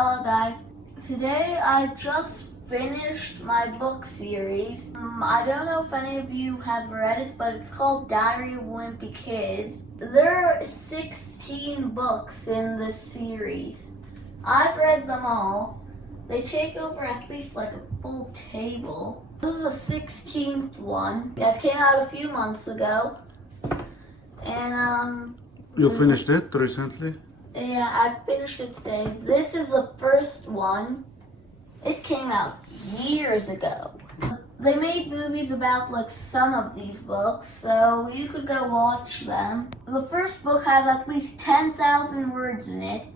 Hello guys, today I just finished my book series. I don't know if any of you have read it, but it's called Diary of Wimpy Kid. There are 16 books in this series. I've read them all. They take over at least like a full table. This is the 16th one. It came out a few months ago. And You finished it recently? yeah, I finished it today. This is the first one. It came out years ago. They made movies about like some of these books, so you could go watch them. The first book has at least 10,000 words in it.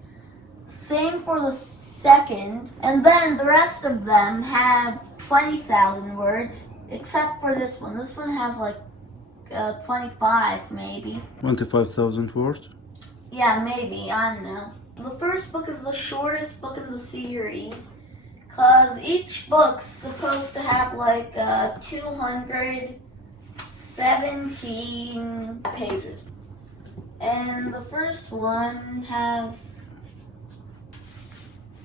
Same for the second. And then the rest of them have 20,000 words, except for this one. This one has like 25 maybe. 25,000 words? Yeah, maybe, I don't know. The first book is the shortest book in the series, because each book's supposed to have like 217 pages. And the first one has,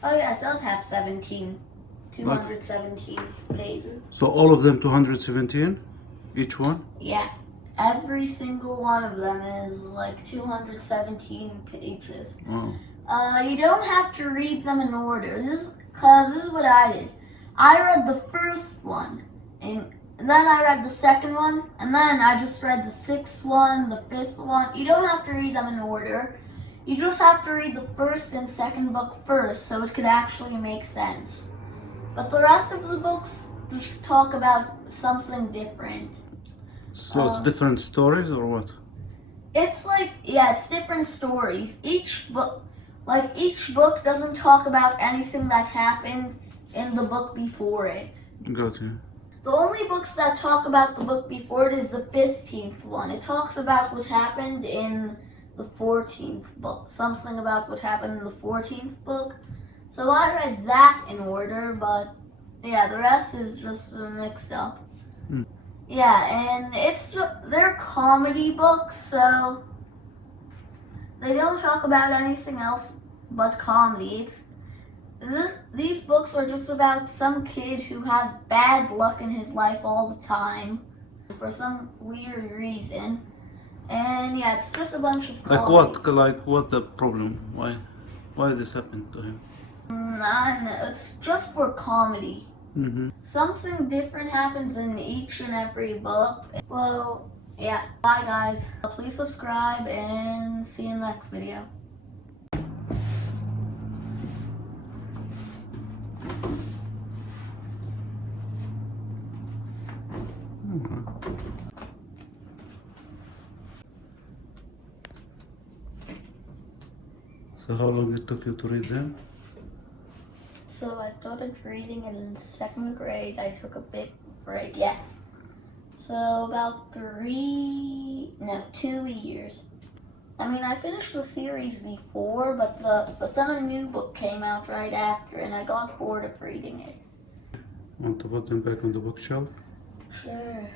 oh yeah, it does have 217 pages. So all of them 217? Each one? Yeah. Every single one of them is like 217 pages. Wow. You don't have to read them in order. This is what I did. I read the first one, and then I read the second one, and then I just read the sixth one, the fifth one. You don't have to read them in order. You just have to read the first and second book first, so it could actually make sense. But the rest of the books just talk about something different. So it's different stories or what? It's like, yeah, it's different stories. Each book doesn't talk about anything that happened in the book before it. Got you. The only books that talk about the book before it is the 15th one. It talks about what happened in the 14th book. Something about what happened in the 14th book. So I read that in order, but yeah, the rest is just mixed up. Yeah, and they're comedy books, so they don't talk about anything else but comedy. These books are just about some kid who has bad luck in his life all the time for some weird reason. And yeah, it's just a bunch of comedy. Like what the problem? Why this happened to him? I don't know. It's just for comedy. Mm-hmm. Something different happens in each and every book. Well, yeah. Bye guys. Please subscribe and see you in the next video. So how long it took you to read them? So I started reading it in 2nd grade. I took a big break, yes. So about 2 years. I mean, I finished the series before, but then a new book came out right after, and I got bored of reading it. Want to put them back on the bookshelf? Sure.